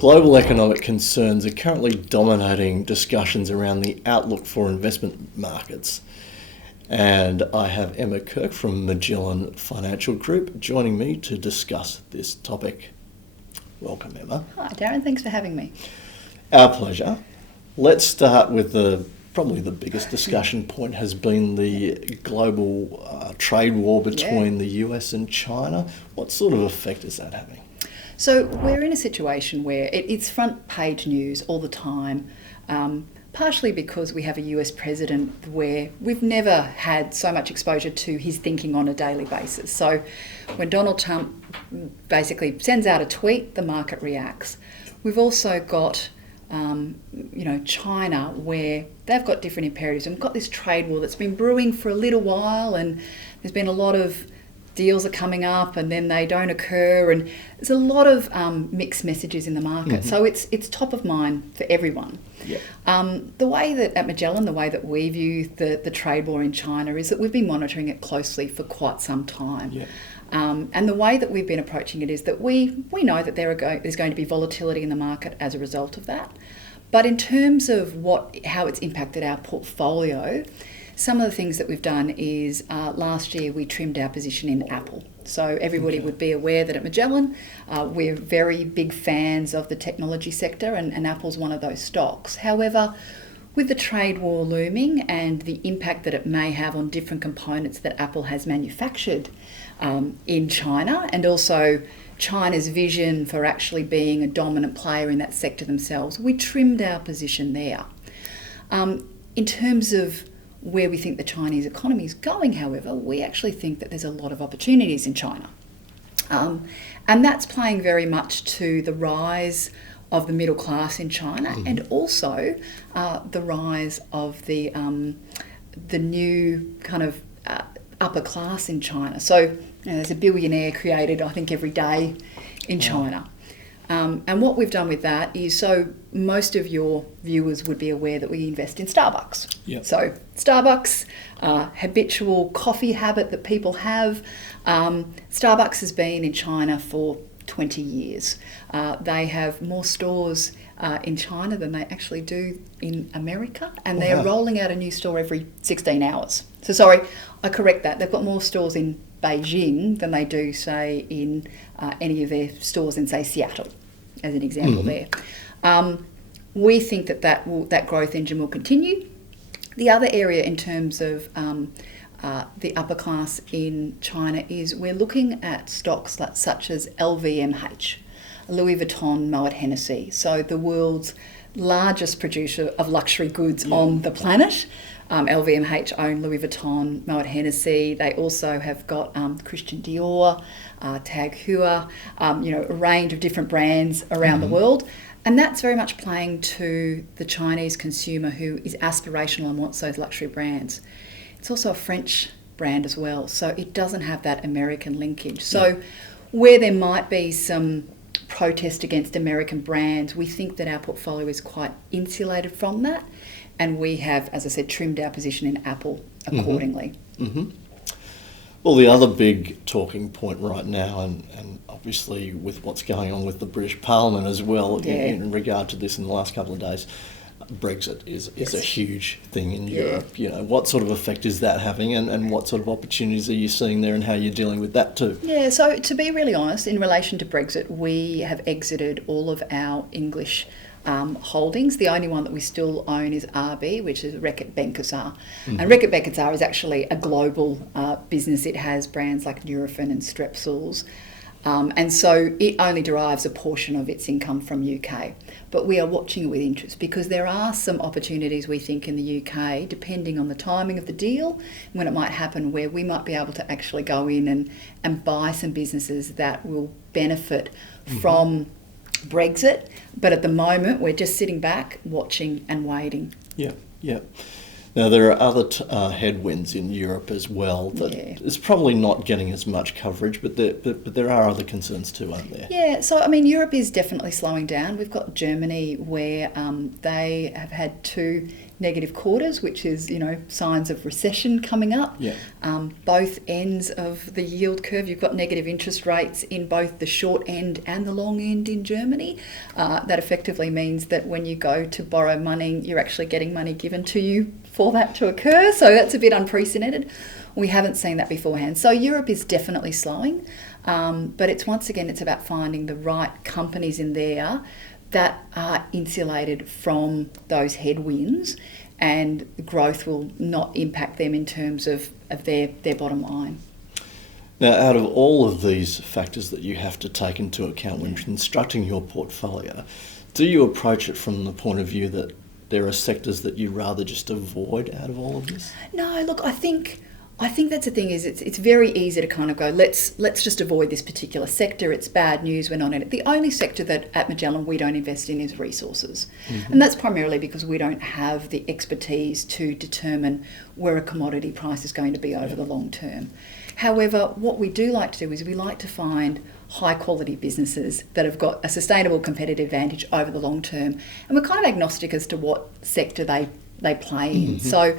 Global economic concerns are currently dominating discussions around the outlook for investment markets. And I have Emma Kirk from Magellan Financial Group joining me to discuss this topic. Welcome, Emma. Hi, Darren. Thanks for having me. Our pleasure. Let's start with probably the biggest discussion point has been the global trade war between the US and China. What sort of effect is that having? So we're in a situation where it's front page news all the time, partially because we have a US president where we've never had so much exposure to his thinking on a daily basis. So when Donald Trump basically sends out a tweet, the market reacts. We've also got China, where they've got different imperatives. And we've got this trade war that's been brewing for a little while, and there's been a lot of deals are coming up and then they don't occur, and there's a lot of mixed messages in the market. Mm-hmm. So it's top of mind for everyone. Yep. The way that at Magellan, the way that we view the trade war in China is that we've been monitoring it closely for quite some time. Yep. And the way that we've been approaching it is that we know that there's going to be volatility in the market as a result of that. But in terms of how it's impacted our portfolio, some of the things that we've done is last year we trimmed our position in Apple. So everybody would be aware that at Magellan we're very big fans of the technology sector, and Apple's one of those stocks. However, with the trade war looming and the impact that it may have on different components that Apple has manufactured in China, and also China's vision for actually being a dominant player in that sector themselves, we trimmed our position there. In terms of where we think the Chinese economy is going, however, we actually think that there's a lot of opportunities in China. And that's playing very much to the rise of the middle class in China, and also the rise of the new kind of upper class in China. So there's a billionaire created, I think, every day in China. And what we've done with that is, so most of your viewers would be aware that we invest in Starbucks. Yep. So Starbucks, habitual coffee habit that people have. Starbucks has been in China for 20 years. They have more stores in China than they actually do in America, and they're rolling out a new store every 16 hours. So sorry, I correct that. They've got more stores in Beijing than they do, say, in any of their stores in, say, Seattle, as an example there. We think that growth engine will continue. The other area in terms of the upper class in China is we're looking at stocks such as LVMH, Louis Vuitton, Moet Hennessy, so the world's largest producer of luxury goods on the planet. LVMH own Louis Vuitton, Moet Hennessy. They also have got Christian Dior, Tag Heuer, a range of different brands around the world. And that's very much playing to the Chinese consumer who is aspirational and wants those luxury brands. It's also a French brand as well, so it doesn't have that American linkage. So where there might be some protest against American brands, we think that our portfolio is quite insulated from that. And we have, as I said, trimmed our position in Apple accordingly. Mm-hmm. Well, the other big talking point right now, and obviously with what's going on with the British Parliament as well in regard to this in the last couple of days, Brexit is a huge thing in Europe. What sort of effect is that having, and what sort of opportunities are you seeing there, and how you're dealing with that too? Yeah, so to be really honest, in relation to Brexit, we have exited all of our English holdings. The only one that we still own is RB, which is Reckitt Benckiser. And Reckitt Benckiser is actually a global business. It has brands like Nurofen and Strepsils. And so it only derives a portion of its income from UK. But we are watching it with interest because there are some opportunities, we think, in the UK, depending on the timing of the deal, when it might happen, where we might be able to actually go in and buy some businesses that will benefit from Brexit. But at the moment, we're just sitting back, watching and waiting. Yeah. Now, there are other headwinds in Europe as well that is probably not getting as much coverage, but there are other concerns too, aren't there? Yeah, so, I mean, Europe is definitely slowing down. We've got Germany where they have had two negative quarters, which is, signs of recession coming up. Yeah. Both ends of the yield curve, you've got negative interest rates in both the short end and the long end in Germany. That effectively means that when you go to borrow money, you're actually getting money given to you for that to occur. So that's a bit unprecedented. We haven't seen that beforehand. So Europe is definitely slowing, but it's about finding the right companies in there that are insulated from those headwinds, and growth will not impact them in terms of their bottom line. Now, out of all of these factors that you have to take into account when constructing your portfolio, do you approach it from the point of view that there are sectors that you rather just avoid out of all of this? No, look, I think that's the thing, is it's very easy to kind of go, let's just avoid this particular sector. It's bad news, we're not in it. The only sector that at Magellan we don't invest in is resources. Mm-hmm. And that's primarily because we don't have the expertise to determine where a commodity price is going to be over the long term. However, what we do like to do is we like to find high quality businesses that have got a sustainable competitive advantage over the long term. And we're kind of agnostic as to what sector they play in. Mm-hmm. So,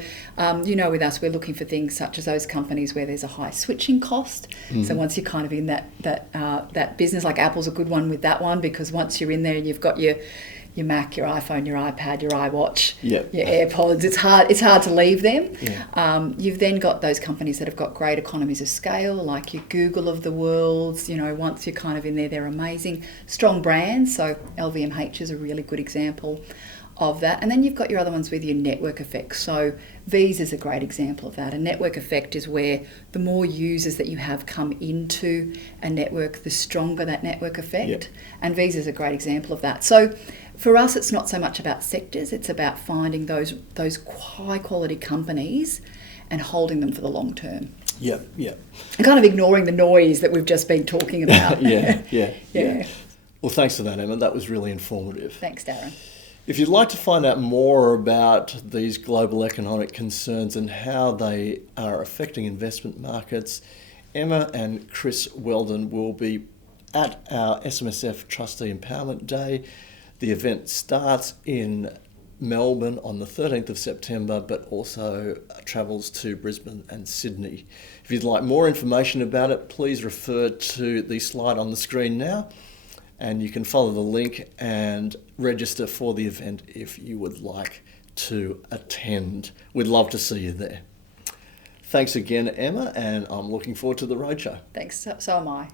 with us, we're looking for things such as those companies where there's a high switching cost. Mm-hmm. So once you're kind of in that business, like Apple's a good one with that one, because once you're in there and you've got your Mac, your iPhone, your iPad, your iWatch, your AirPods, it's hard to leave them. Yeah. You've then got those companies that have got great economies of scale, like your Google of the world. Once you're kind of in there, they're amazing. Strong brands, so LVMH is a really good example of that. And then you've got your other ones with your network effects. So Visa is a great example of that. A network effect is where the more users that you have come into a network, the stronger that network effect. Yep. And Visa is a great example of that. So for us, it's not so much about sectors, it's about finding those high quality companies and holding them for the long term. Yeah. And kind of ignoring the noise that we've just been talking about. Yeah. Well, thanks for that, Emma. That was really informative. Thanks, Darren. If you'd like to find out more about these global economic concerns and how they are affecting investment markets, Emma and Chris Weldon will be at our SMSF Trustee Empowerment Day. The event starts in Melbourne on the 13th of September, but also travels to Brisbane and Sydney. If you'd like more information about it, please refer to the slide on the screen now. And you can follow the link and register for the event if you would like to attend. We'd love to see you there. Thanks again, Emma, and I'm looking forward to the roadshow. Thanks, so am I.